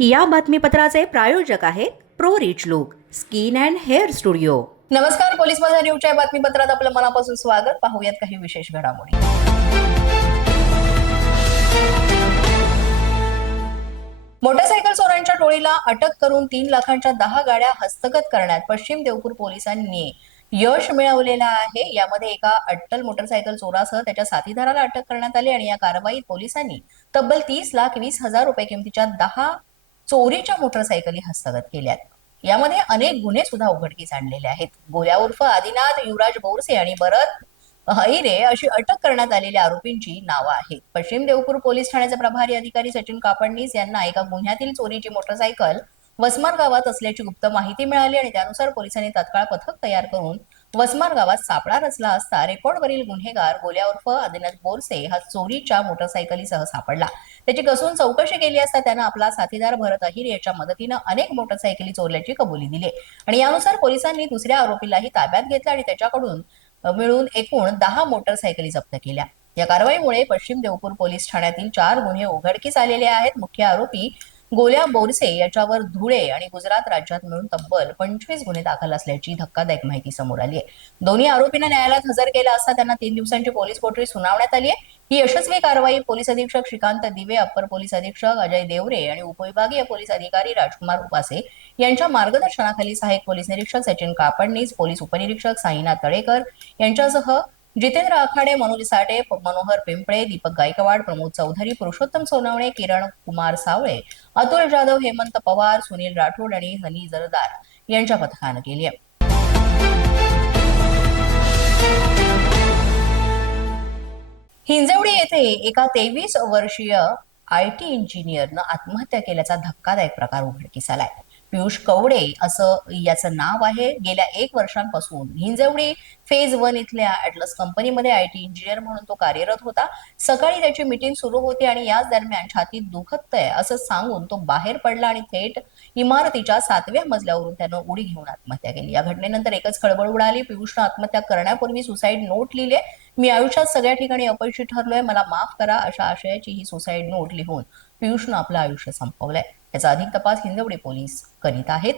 या बातमीपत्राचे प्रायोजक आहेत pro rich look skin and hair studio. नमस्कार पोलीस माझा न्यूजच्या बातमीपत्रात आपलं मनापासून स्वागत. पाहूयात काही विशेष घडामोडी. मोटरसायकल चोरांच्या टोळीला अटक करून तीन लाखांच्या दहा गाड्या हस्तगत करण्यात पश्चिम देवपूर पोलिसांनी यश मिळवलेलं आहे. यामध्ये एका अट्टल मोटरसायकल चोरासह त्याच्या साथीदाराला अटक करण्यात आली आणि या कारवाईत पोलिसांनी तब्बल तीस लाख वीस हजार रुपये किमतीच्या दहा चोरीच्या मोटरसायकली हस्तगत केल्यात. यामध्ये अनेक गुन्हे सुद्धा उघडकीस आणलेले आहेत. गोल्या उर्फ आदिनाथ युवराज बोरसे आणि भरत हैरे अशी अटक करण्यात आलेल्या आरोपींची नावं आहेत. पश्चिम देवपूर पोलीस ठाण्याचे प्रभारी अधिकारी सचिन कापडणीस यांना एका गुन्ह्यातील चोरीची मोटरसायकल वसमार गावात असल्याची गुप्त माहिती मिळाली आणि त्यानुसार पोलिसांनी तत्काळ पथक तयार करून वसमार गावात सापळा रचला असता रेकॉर्डवरील गुन्हेगार गोल्या उर्फ आदिनाथ बोरसे हा चोरीच्या मोटरसायकलीसह सापडला. त्याची कसून चौकशी केली असता त्यानं आपला साथीदार भरत अहिर याच्या मदतीनं अनेक मोटरसायकली चोरल्याची कबुली दिली. आणि यानुसार पोलिसांनी दुसऱ्या आरोपीलाही ताब्यात घेतलं आणि त्याच्याकडून मिळून एकूण दहा मोटरसायकली जप्त केल्या. या कारवाईमुळे पश्चिम देवपूर पोलीस ठाण्यातील चार गुन्हे उघडकीस आलेले आहेत. मुख्य आरोपी गोल्या बोरसे याच्यावर धुळे आणि गुजरात राज्यात मिळून तब्बल पंचवीस गुन्हे दाखल असल्याची धक्कादायक माहिती समोर आली आहे दोन्ही आरोपींना न्यायालयात हजर केलं असता त्यांना तीन दिवसांची पोलीस कोठडी सुनावण्यात आली आहे ही यशस्वी कारवाई पोलीस अधीक्षक श्रीकांत दिवे अप्पर पोलीस अधीक्षक अजय देवरे आणि उपविभागीय पोलीस अधिकारी राजकुमार उपासे यांच्या मार्गदर्शनाखाली सहाय्यक पोलीस निरीक्षक सचिन कापडनीस पोलीस उपनिरीक्षक साईनाथ तळेकर यांच्यासह जितेंद्र आखाडे मनोज साठे मनोहर पिंपळे दीपक गायकवाड प्रमोद चौधरी पुरुषोत्तम सोनवणे किरण कुमार सावळे अतुल जाधव हेमंत पवार सुनील राठोड आणि हनी जरदार यांच्या पथकानं केली आहे. हिंजवडी येथे एका तेवीस वर्षीय आय टी इंजिनियरनं आत्महत्या केल्याचा धक्कादायक प्रकार उघडकीस आलाय. पियुष कवडे असं याचं नाव आहे. गेल्या एक वर्षांपासून हिंजवडी फेज वन इथल्या ऍटलस कंपनीमध्ये आय टी इंजिनियर म्हणून तो कार्यरत होता. सकाळी त्याची मीटिंग सुरू होती आणि याच दरम्यान छातीत दुखत आहे असं सांगून तो बाहेर पडला आणि थेट इमारतीच्या सातव्या मजल्यावरून त्यानं उडी घेऊन आत्महत्या केली. या घटनेनंतर एकच खळबळ उडाली. पियुषनं आत्महत्या करण्यापूर्वी सुसाईड नोट लिहिले. मी आयुष्यात सगळ्या ठिकाणी अपयशी ठरलोय. मला माफ करा अशा आशयाची ही सुसाईड नोट लिहून पियुषनं आपलं आयुष्य संपवलंय. याचा अधिक तपास हिंदवडे पोलीस करीत आहेत.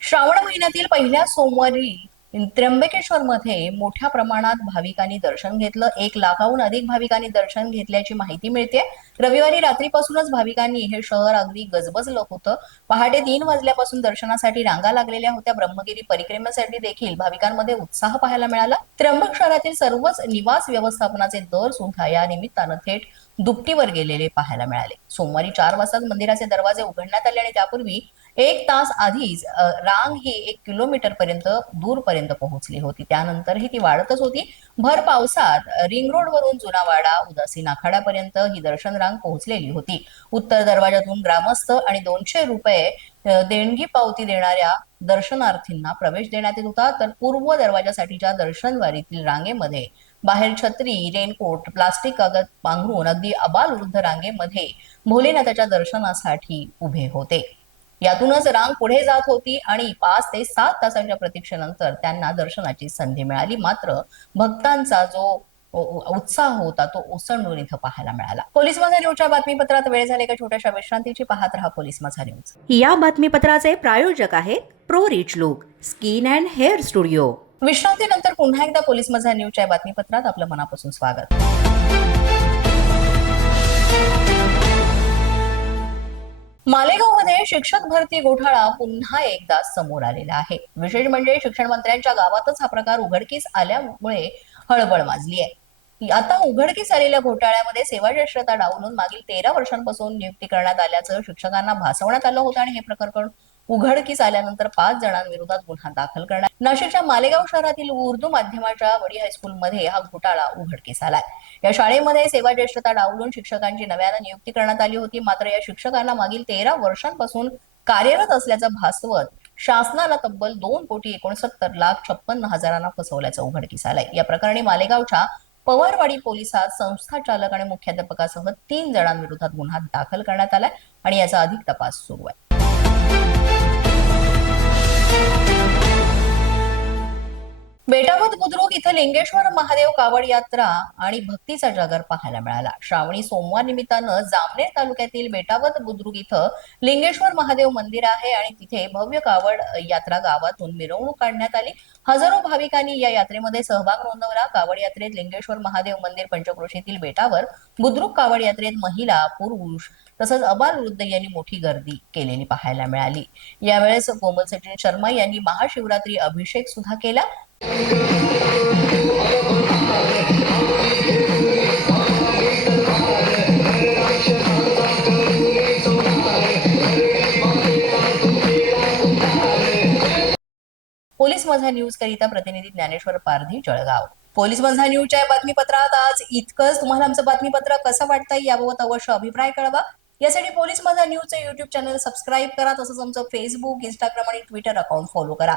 श्रावण महिन्यातील पहिल्या सोमवारी त्र्यंबकेश्वर मध्ये मोठ्या प्रमाणात भाविकांनी दर्शन घेतलं. एक लाखाहून अधिक भाविकांनी दर्शन घेतल्याची माहिती मिळते. रविवारी रात्रीपासूनच भाविकांनी हे शहर अगदी गजबजलं होतं. पहाटे तीन वाजल्यापासून दर्शनासाठी रांगा लागलेल्या होत्या. ब्रह्मगिरी परिक्रमेसाठी देखील भाविकांमध्ये उत्साह पाहायला मिळाला. त्र्यंबक शहरातील सर्वच निवास व्यवस्थापनाचे दर सुद्धा या निमित्तानं थेट दुपटीवर गेलेले पाहायला मिळाले. सोमवारी चार वाजता मंदिराचे दरवाजे उघडण्यात आले आणि त्यापूर्वी एक तास आधीच रांग ही एक किलोमीटर पर्यंत दूरपर्यंत पोहोचली होती. त्यानंतरही ती वाढतच होती. भर पावसात रिंग रोड वरून जुनावाडा उदासी नाखाड्यापर्यंत ही दर्शन रांग पोहोचलेली होती. उत्तर दरवाजातून ग्रामस्थ आणि दोनशे रुपये देणगी पावती देणाऱ्या दर्शनार्थींना प्रवेश देण्यात येत होता. तर पूर्व दरवाजासाठीच्या दर्शनवारीतील रांगेमध्ये बाहेर छत्री रेनकोट प्लास्टिक कागद पांघरून अगदी अबालवृद्ध रांगेमध्ये भोलेनाथाच्या दर्शनासाठी उभे होते. यातूनच रांग पुढे जात होती आणि पाच ते सात तासांच्या प्रतीक्षेनंतर त्यांना दर्शनाची संधी मिळाली. मात्र भक्तांचा जो उत्साह होता तो ओसंडून इथं पाहायला मिळाला. पोलीस माझा न्यूजच्या बातमीपत्रात वेळ झाले एका छोट्याशा विश्रांतीची पाहत रहा पोलीस माझा न्यूज या बातमीपत्राचे प्रायोजक आहेत pro rich look skin and hair studio. विश्रांतीनंतर पुन्हा एकदा पोलीस माझा न्यूजच्या बातमीपत्रात आपलं मनापासून स्वागत. मालेगावमध्ये शिक्षक भरती घोटाळा पुन्हा एकदा समोर आलेला आहे. विशेष म्हणजे शिक्षण मंत्र्यांच्या गावातच हा प्रकार उघडकीस आल्यामुळे हळबळ माजली आहे. आता उघडकीस आलेल्या घोटाळ्यामध्ये सेवाश्रेष्ठता डावलून मागील तेरा वर्षांपासून नियुक्ती करण्यात आल्याचं शिक्षकांना भासवण्यात आलं होतं आणि हे प्रकरण उघडकीस आल्यानंतर पाच जणांविरोधात गुन्हा दाखल करण्यात नाशिकच्या मालेगाव शहरातील उर्दू माध्यमाच्या वडी हायस्कूलमध्ये हा घोटाळा उघडकीस आलाय. या शाळेमध्ये सेवा ज्येष्ठता डावलून शिक्षकांची नव्यानं नियुक्ती करण्यात आली होती. मात्र या शिक्षकांना मागील तेरा वर्षांपासून कार्यरत असल्याचं भासवत शासनाला तब्बल दोन कोटी एकोणसत्तर लाख छप्पन्न हजारांना फसवल्याचं उघडकीस आलंय. या प्रकरणी मालेगावच्या पवारवाडी पोलिसात संस्था चालक आणि मुख्याध्यापकासह तीन जणांविरोधात गुन्हा दाखल करण्यात आलाय आणि याचा अधिक तपास सुरू आहे. Thank you. बेटावत बुद्रुक इथं लिंगेश्वर महादेव कावड यात्रा आणि भक्तीचा जागर पाहायला मिळाला. श्रावणी सोमवार निमित्तानं जामनेर तालुक्यातील बेटावत बुद्रुक इथं लिंगेश्वर महादेव मंदिर आहे आणि तिथे भव्य कावड यात्रा गावातून मिरवणूक काढण्यात आली. हजारो भाविकांनी या यात्रेमध्ये सहभाग नोंदवला. कावड यात्रेत लिंगेश्वर महादेव मंदिर पंचक्रोशीतील बेटावर बुद्रुक कावड यात्रेत महिला पुरुष तसंच अबाल वृद्ध यांनी मोठी गर्दी केलेली पाहायला मिळाली. यावेळेस कोमल सचिन शर्मा यांनी महाशिवरात्री अभिषेक सुद्धा केला. पोलीस माझा न्यूज करिता प्रतिनिधी ज्ञानेश्वर पारधी जळगाव. पोलीस माझा न्यूजच्या बातमीपत्रात आज इतकंच. तुम्हाला आमचं बातमीपत्र कसं वाटतंय याबाबत अवश्य अभिप्राय कळवा. यासाठी पोलीस माझा न्यूजचं युट्यूब चॅनल सबस्क्राईब करा तसंच आमचं फेसबुक इंस्टाग्राम आणि ट्विटर अकाउंट फॉलो करा.